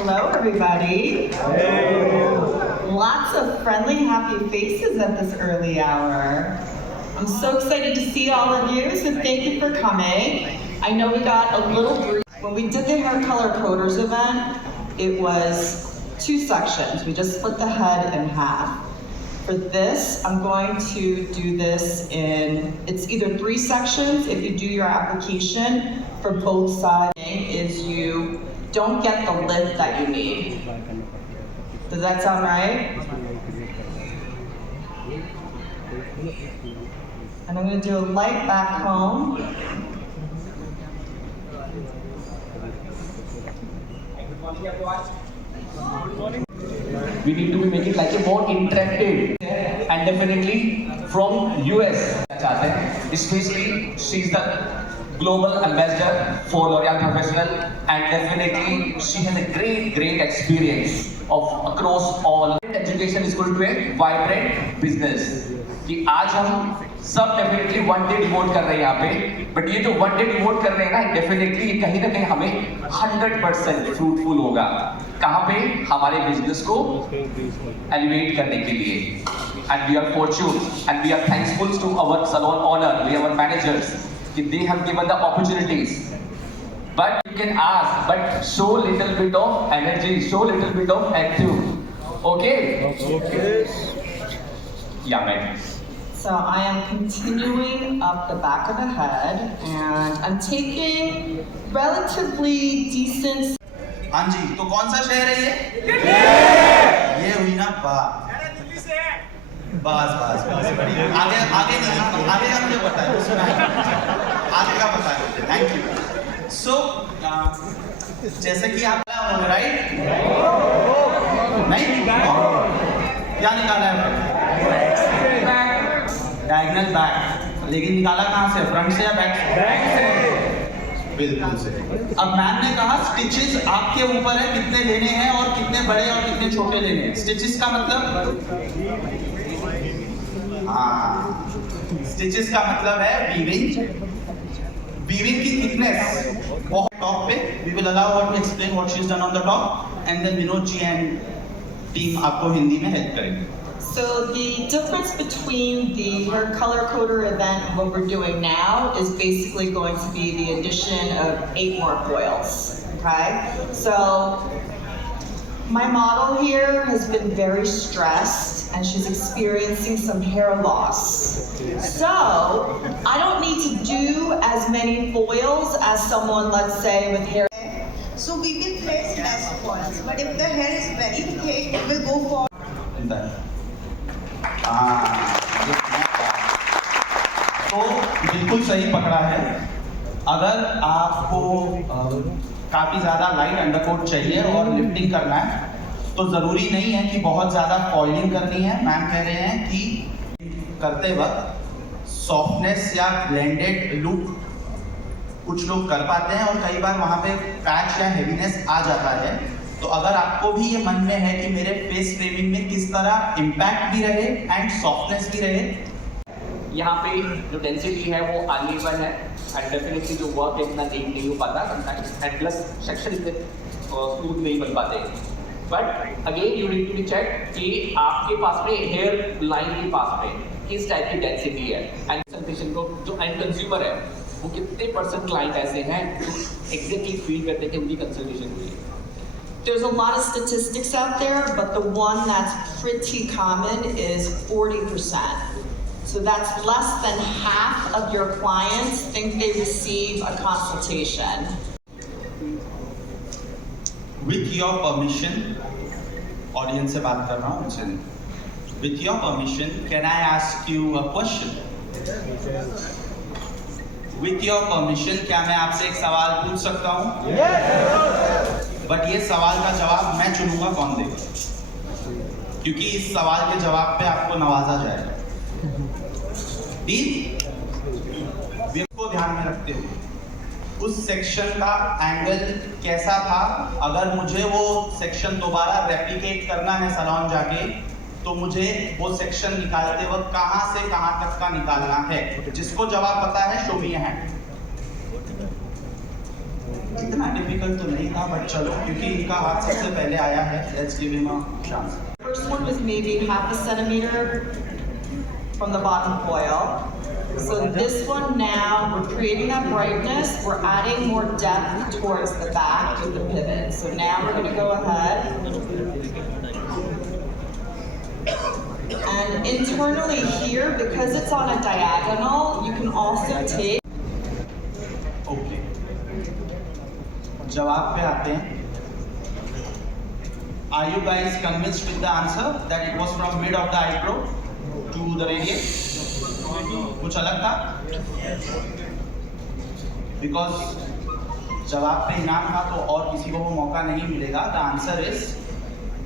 Hello, everybody. Hey. Lots of friendly, happy faces at this early hour. I'm so excited to see all of you, so thank you for coming. I know we got a little brief. When we did the hair color coders event, it was 2 sections. We just split the head in half. For this, I'm going to do this in, it's either 3 sections. If you do your application for both sides, is you don't get the lift that you need. Does that sound right? And I'm going to do a light back comb. We need to make it like a more interactive, and definitely from US. Especially she's the global ambassador for Loreal Professional, and definitely she has a great experience of across all. Education is going to a vibrant business. कि आज हम सब definitely 1 day devote कर रहे हैं यहाँ पे, but ये जो 1 डे डिवोट कर रहे हैं ना, डेफिनेटली ये कहीं ना कहीं हमें 100% फ्रूटफुल होगा. कहाँ पे? हमारे बिजनेस को एलिवेट करने के लिए. And we are fortunate and we are thankful to our salon owner, we are our managers, that they have given the opportunities. But you can ask, but show little bit of energy, show little bit of attitude. Okay? Okay. Yeah, man. So I am continuing up the back of the head, and I'm taking relatively decent. हाँ जी, तो कौन सा शहर है ये? ये हुई ना बात. बस आगे का मुझे पता है, सुना है, आगे का पता है. Thank you. सो जैसे कि आप राइट नहीं क्या निकाला है? Diagonal back. लेकिन निकाला कहाँ से? फ्रंट से या बैक से? बिल्कुल से. अब मैम ने कहा स्टिचेस आपके ऊपर है कितने लेने हैं और कितने बड़े और कितने छोटे लेने हैं. स्टिचेस का मतलब, हाँ, स्टिचेस का मतलब है वीविंग. वीविंग की थिकनेस बहुत टॉप पे. We will allow her to explain what she is done on the top, and then Vinod ji and team आपको हिंदी में हेल्प करेंगे. So the difference between the hair color coder event and what we're doing now is basically going to be the addition of 8 more foils, okay? So my model here has been very stressed and she's experiencing some hair loss. So I don't need to do as many foils as someone, let's say, with hair. So we will place less foils, but if the hair is very thick, we will go for. तो बिल्कुल सही पकड़ा है. अगर आपको काफ़ी ज़्यादा light undercoat चाहिए और लिफ्टिंग करना है, तो ज़रूरी नहीं है कि बहुत ज़्यादा कॉइलिंग करनी है. मैम कह रहे हैं कि करते वक्त सॉफ्टनेस या ब्लेंडेड लुक कुछ लोग कर पाते हैं और कई बार वहाँ पे पैच या हेवीनेस आ जाता है. तो अगर आपको भी ये मन में है कि मेरे फेस फ्रेमिंग में किस तरह इम्पैक्ट भी रहे एंड सॉफ्टनेस भी रहे, यहाँ पे जो डेंसिटी है वो अनइवन है, एंड डेफिनेटली जो वर्क है इतना नीट नहीं हो पाता समटाइम्स, एंड प्लस सेक्शन इतने स्मूथ नहीं बन पाते. But again you need to be check कि आपके पास में हेयर लाइन के पास में किस टाइप की डेंसिटी है, एंड कंसंट्रेशन को जो एंड कंज्यूमर है वो कितने % क्लाइंट ऐसे हैं जो एग्जैक्टली फील करते हैं कि उनकी कंसल्टेशन हुई है. There's a lot of statistics out there, but the one that's pretty common is 40%. So that's less than half of your clients think they receive a consultation. With your permission, audience से बात कर रहा हूँ उनसे. With your permission, can I ask you a question? With your permission, क्या मैं आपसे एक सवाल पूछ सकता हूँ? Yes. बट ये सवाल का जवाब मैं चुनूंगा कौन देगा, क्योंकि इस सवाल के जवाब पे आपको नवाजा जाएगा. डील को ध्यान में रखते हुए उस सेक्शन का एंगल कैसा था, अगर मुझे वो सेक्शन दोबारा रेप्लिकेट करना है सैलून जाके, तो मुझे वो सेक्शन निकालते वक्त कहाँ से कहाँ तक का निकालना है. जिसको जवाब पता है शो मी हैंड. इतना डिफिकल्ट तो नहीं था, बट चलो क्योंकि इनका हाथ सबसे पहले आया है, let's give him a chance. First one was maybe half a centimeter from the bottom coil. So this one now, we're creating that brightness, we're adding more depth towards the back with the pivot. So now we're gonna go ahead. And internally here, because it's on a diagonal, you can also take. Okay, जवाब पे आते हैं. Are you guys convinced with the answer that it was from mid of the eyebrow to the radius? कुछ अलग था? Because जवाब पे इनाम था तो और किसी को वो मौका नहीं मिलेगा. The answer is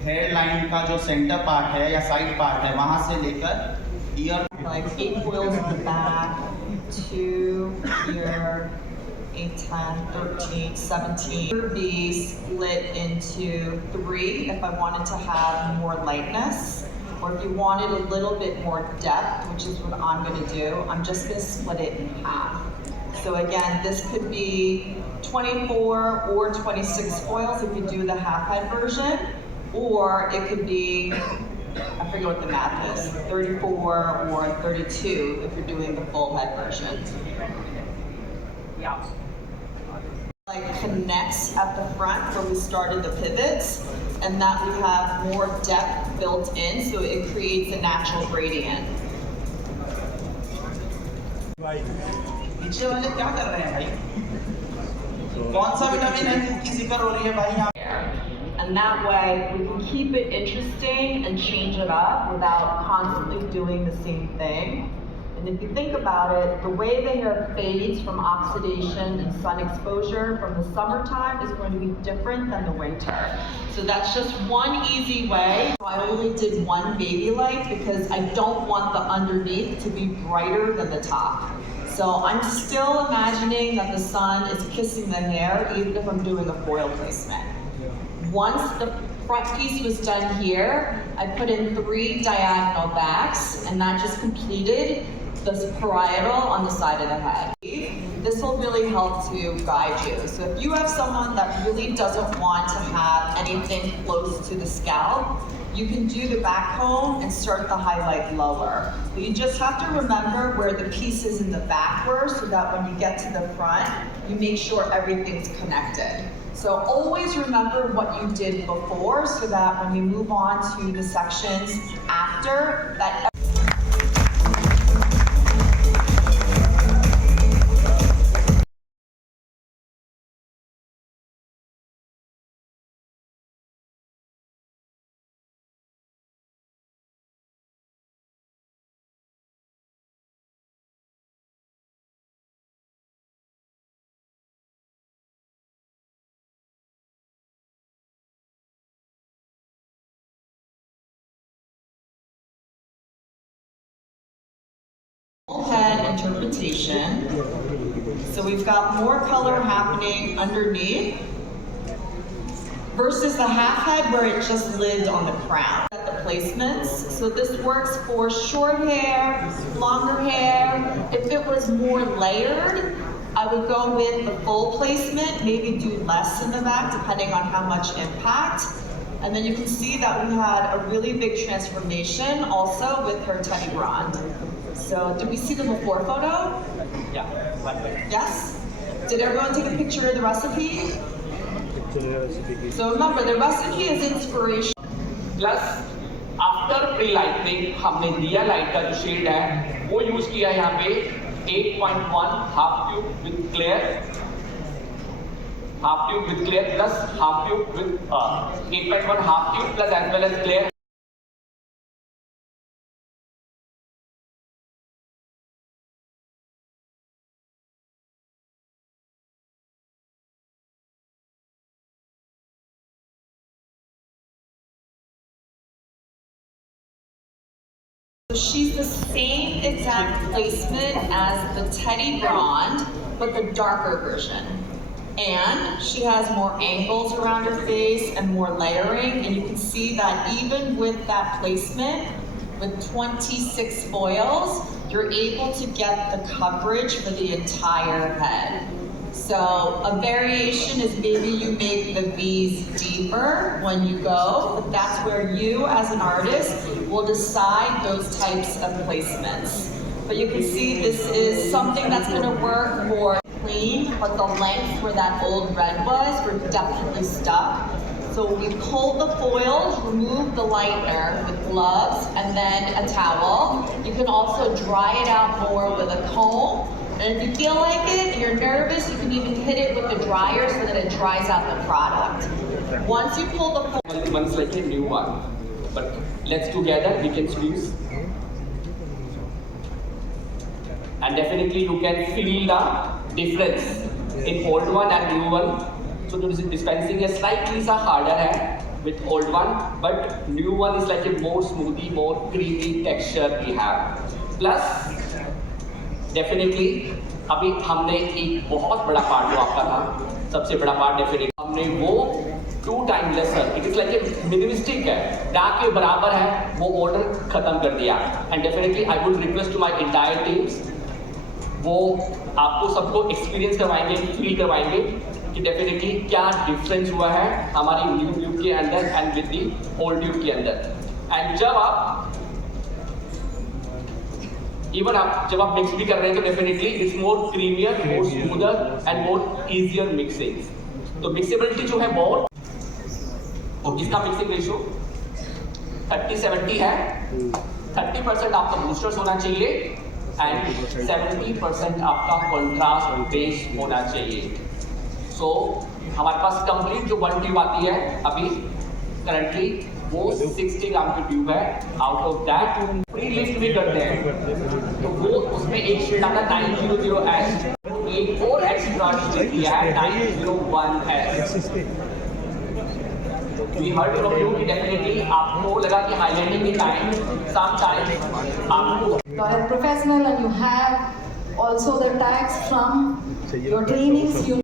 hair line का जो सेंटर पार्ट है या साइड पार्ट है वहां से लेकर year. Like 8 coils in the back, 2 here, 8, 10, 13, 17. It would be split into 3 if I wanted to have more lightness, or if you wanted a little bit more depth, which is what I'm going to do. I'm just going to split it in half. So again, this could be 24 or 26 coils if you do the half head version. Or it could be, I forget what the math is, 34 or 32 if you're doing the full head version. Yeah. Like connects at the front where we started the pivots, and that we have more depth built in, so it creates a natural gradient. पीछे वाले क्या कर रहे हैं भाई? कौन सा vitamin है की जिक्र हो रही है भाई यहाँ? And that way, we can keep it interesting and change it up without constantly doing the same thing. And if you think about it, the way the hair fades from oxidation and sun exposure from the summertime is going to be different than the winter. So that's just one easy way. I only did one baby light because I don't want the underneath to be brighter than the top. So I'm still imagining that the sun is kissing the hair even if I'm doing a foil placement. Once the front piece was done here, I put in 3 diagonal backs, and that just completed this parietal on the side of the head. This will really help to guide you. So if you have someone that really doesn't want to have anything close to the scalp, you can do the back comb and start the highlight lower. But you just have to remember where the pieces in the back were so that when you get to the front, you make sure everything's connected. So always remember what you did before so that when you move on to the sections after that. Head interpretation. So we've got more color happening underneath versus the half head where it just lived on the crown. The placements. So this works for short hair, longer hair. If it was more layered, I would go with the full placement, maybe do less in the back depending on how much impact. And then you can see that we had a really big transformation also with her teddy blonde. So did we see the before photo? Yeah. Yes? Did everyone take a picture of the recipe? So remember, the recipe is inspiration. Plus after pre-lightening हमने दिया light का जो shade है वो use किया है यहाँ पे 8.1 half tube with clear, half tube with clear plus half tube with 8.1 half tube plus as well as clear. So she's the same exact placement as the teddy blonde, but the darker version. And she has more angles around her face and more layering, and you can see that even with that placement, with 26 foils, you're able to get the coverage for the entire head. So a variation is maybe you make the V's deeper when you go, but that's where you as an artist will decide those types of placements. But you can see this is something that's gonna work for clean, but the length where that old red was, we're definitely stuck. So we pull the foil, remove the lightener with gloves, and then a towel. You can also dry it out more with a comb. And if you feel like it and you're nervous, you can even hit it with the dryer so that it dries out the product. Once you pull the foil, One's like a new one, but let's together we can squeeze. And definitely you can feel the difference in old one and new one. So the dispensing is slightly harder with old one, but new one is like a more smoothie, more creamy texture we have. Plus, definitely अभी हमने एक बहुत बड़ा part जो आपका था, सबसे बड़ा पार्ट डेफिनेटली हमने वो 2 time lesson, it is like a minimalistic है, ना के बराबर है, वो ऑर्डर खत्म कर दिया. And definitely I would request to my entire teams, वो आपको सबको एक्सपीरियंस करवाएंगे, फील करवाएंगे कि डेफिनेटली क्या डिफरेंस हुआ है हमारी न्यू ट्यूब के अंदर and with the old tube के अंदर. एंड जब आप इवन जब आप मिक्स भी कर रहे हैं तो definitely it's more क्रीमियर, more smoother and more easier mixing. तो मिक्सेबिलिटी जो है बहुत, और इसका मिक्सिंग रेशियो 30-70 है. 30% आपका बूस्टर्स होना चाहिए एंड 70% आपका कॉन्ट्रास्ट बेस होना चाहिए. सो हमारे पास कंप्लीट जो 1 ट्यूब आती है अभी करंटली वो 60 ग्राम की ट्यूब है. Out of that pre lift भी करते हैं तो वो उसमें एक शेड आता है 900S, एक और एक्स्ट्रा शेड किया है 901S. We heard from you कि definitely आपको लगा कि highlighting के time sometimes आपको You are a professional and you have also the tags from your trainings. You